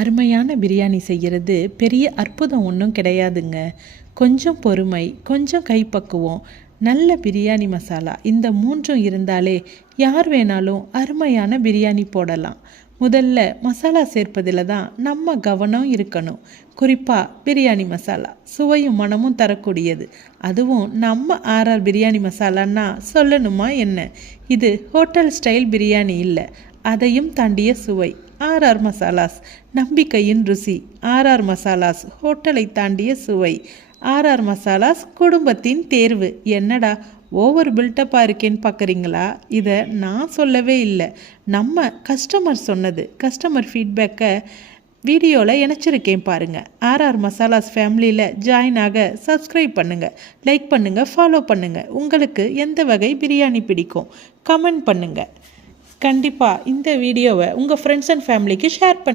அருமையான பிரியாணி செய்கிறது பெரிய அற்புதம் ஒன்றும் கிடையாதுங்க. கொஞ்சம் பொறுமை, கொஞ்சம் கைப்பக்குவம், நல்ல பிரியாணி மசாலா இந்த மூன்றும் இருந்தாலே யார் வேணாலும் அருமையான பிரியாணி போடலாம். முதல்ல மசாலா சேர்ப்பதில் தான் நம்ம கவனம் இருக்கணும். குறிப்பாக பிரியாணி மசாலா சுவையும் மனமும் தரக்கூடியது. அதுவும் நம்ம ஆர்ஆர் பிரியாணி மசாலான்னா சொல்லணுமா என்ன? இது ஹோட்டல் ஸ்டைல் பிரியாணி இல்லை, அதையும் தாண்டிய சுவை. ஆர்ஆர் மசாலாஸ் நம்பிக்கையின் ருசி. ஆர்ஆர் மசாலாஸ் ஹோட்டலை தாண்டிய சுவை. ஆர்ஆர் மசாலாஸ் குடும்பத்தின் தேர்வு. என்னடா ஓவர் பில்டப்பாக இருக்கேன்னு பார்க்குறீங்களா? இதை நான் சொல்லவே இல்லை, நம்ம கஸ்டமர் சொன்னது. கஸ்டமர் ஃபீட்பேக்கை வீடியோவில் இணைச்சிருக்கேன் பாருங்கள். ஆர்ஆர் மசாலாஸ் ஃபேமிலியில் ஜாயின் ஆக சப்ஸ்கிரைப் பண்ணுங்கள், லைக் பண்ணுங்கள், ஃபாலோ பண்ணுங்கள். உங்களுக்கு எந்த வகை பிரியாணி பிடிக்கும் கமெண்ட் பண்ணுங்கள். கண்டிப்பாக இந்த வீடியோவை உங்கள் ஃப்ரெண்ட்ஸ் அண்ட் ஃபேமிலிக்கு ஷேர் பண்ணுங்கள்.